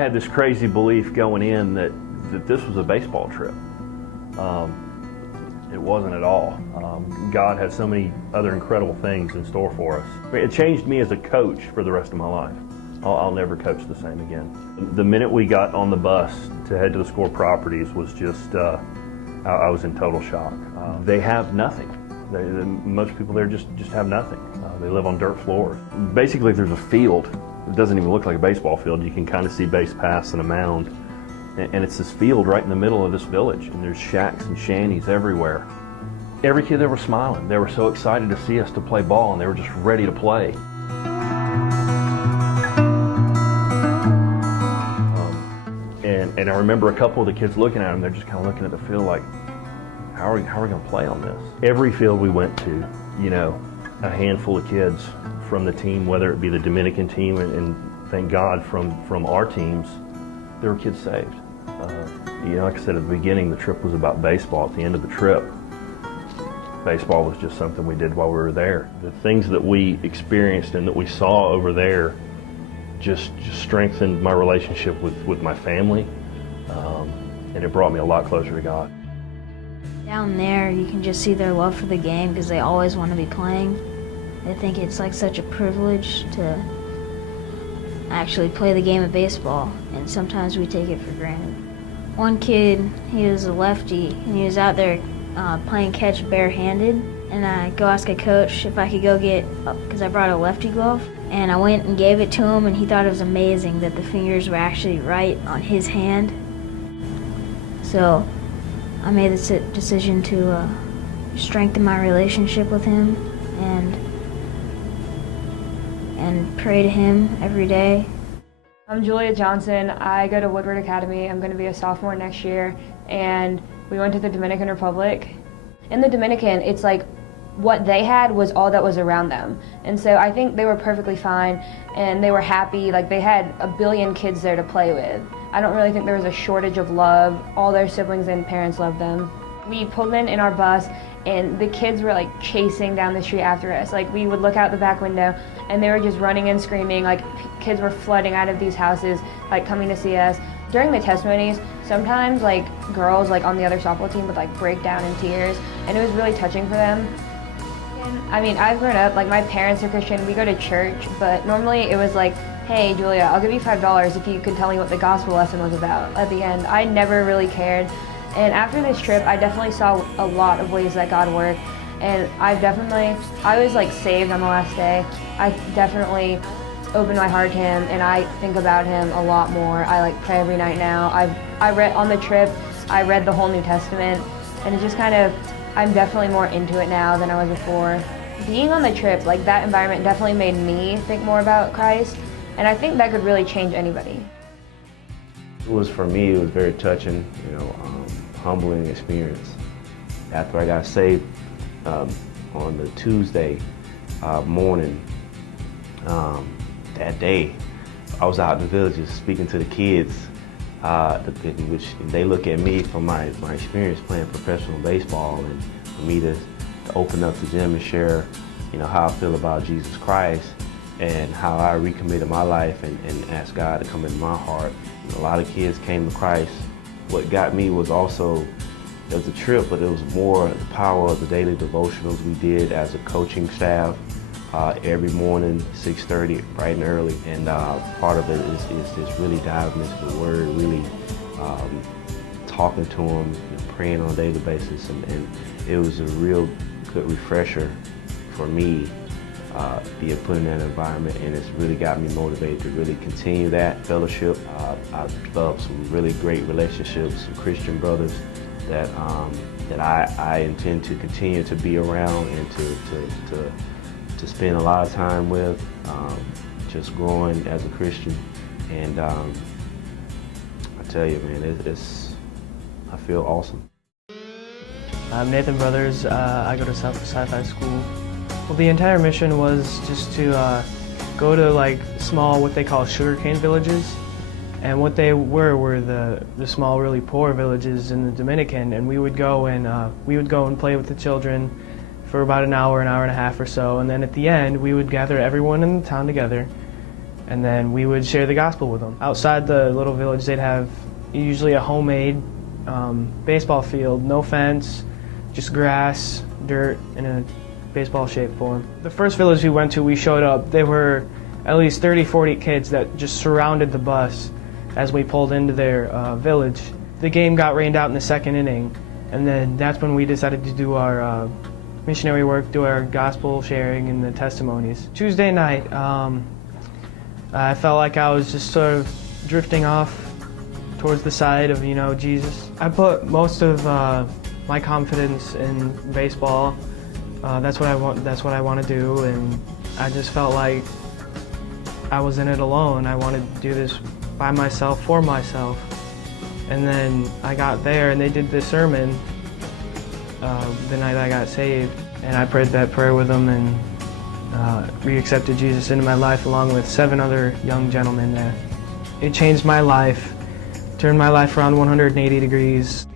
had this crazy belief going in that this was a baseball trip. It wasn't at all. God had so many other incredible things in store for us. It changed me as a coach for the rest of my life. I'll never coach the same again. The minute we got on the bus to head to the Score properties was just, I was in total shock. They have nothing. Most people there just have nothing. They live on dirt floors. Basically, if there's a field, it doesn't even look like a baseball field. You can kind of see base paths and a mound. And it's this field right in the middle of this village, and there's shacks and shanties everywhere. Every kid there was smiling. They were so excited to see us to play ball, and they were just ready to play. And I remember a couple of the kids looking at them, they're just kind of looking at the field like, how are we going to play on this? Every field we went to, you know, a handful of kids from the team, whether it be the Dominican team, and thank God from our teams, there were kids saved. You know, like I said at the beginning, the trip was about baseball. At the end of the trip, baseball was just something we did while we were there. The things that we experienced and that we saw over there just strengthened my relationship with my family, and it brought me a lot closer to God. Down there, you can just see their love for the game because they always want to be playing. They think it's like such a privilege to actually play the game of baseball, and sometimes we take it for granted. One kid, he was a lefty, and he was out there playing catch barehanded, and I go ask a coach if I could go get, because I brought a lefty glove, and I went and gave it to him, and he thought it was amazing that the fingers were actually right on his hand. So I made the decision to strengthen my relationship with him and pray to him every day. I'm Julia Johnson. I go to Woodward Academy. I'm going to be a sophomore next year, and we went to the Dominican Republic. In the Dominican, it's like what they had was all that was around them. And so I think they were perfectly fine, and they were happy. Like, they had a billion kids there to play with. I don't really think there was a shortage of love. All their siblings and parents loved them. We pulled in our bus, and the kids were like chasing down the street after us. Like, we would look out the back window, and they were just running and screaming. Like, kids were flooding out of these houses, like coming to see us. During the testimonies, sometimes like girls like on the other softball team would like break down in tears, and it was really touching for them. And, I mean, I've grown up, like my parents are Christian, we go to church, but normally it was like, hey Julia, I'll give you $5 if you can tell me what the gospel lesson was about at the end. I never really cared. And after this trip, I definitely saw a lot of ways that God worked. And I was like saved on the last day. I definitely opened my heart to him, and I think about him a lot more. I like pray every night now. I read on the trip, I read the whole New Testament, and it just kind of, I'm definitely more into it now than I was before. Being on the trip, like that environment definitely made me think more about Christ, and I think that could really change anybody. For me, it was very touching, humbling experience. After I got saved on the Tuesday morning, that day, I was out in the villages speaking to the kids, which they look at me from my experience playing professional baseball, and for me to open up the gym and share, how I feel about Jesus Christ and how I recommitted my life and asked God to come into my heart. A lot of kids came to Christ. What got me was also, it was a trip, but it was more the power of the daily devotionals we did as a coaching staff every morning, 6:30, bright and early. And part of it is just really diving into the Word, really talking to Him, praying on a daily basis. And it was a real good refresher for me being put in that environment, and it's really got me motivated to really continue that fellowship. I've developed some really great relationships, some Christian brothers that I intend to continue to be around and to spend a lot of time with, just growing as a Christian. And I tell you, man, I feel awesome. I'm Nathan Brothers. I go to South Sci-Fi School. Well, the entire mission was just to go to like small, what they call sugarcane villages, and what they were the small, really poor villages in the Dominican. And we would go and play with the children for about an hour and a half or so, and then at the end we would gather everyone in the town together, and then we would share the gospel with them. Outside the little village, they'd have usually a homemade baseball field, no fence, just grass, dirt, and a baseball shaped for them. The first village we went to, we showed up, there were at least 30, 40 kids that just surrounded the bus as we pulled into their village. The game got rained out in the second inning, and then that's when we decided to do our missionary work, do our gospel sharing and the testimonies. Tuesday night, I felt like I was just sort of drifting off towards the side of, Jesus. I put most of my confidence in baseball. That's what I want. That's what I want to do, and I just felt like I was in it alone. I wanted to do this by myself, for myself. And then I got there, and they did this sermon the night I got saved, and I prayed that prayer with them and re-accepted Jesus into my life along with 7 other young gentlemen there. It changed my life, turned my life around 180 degrees.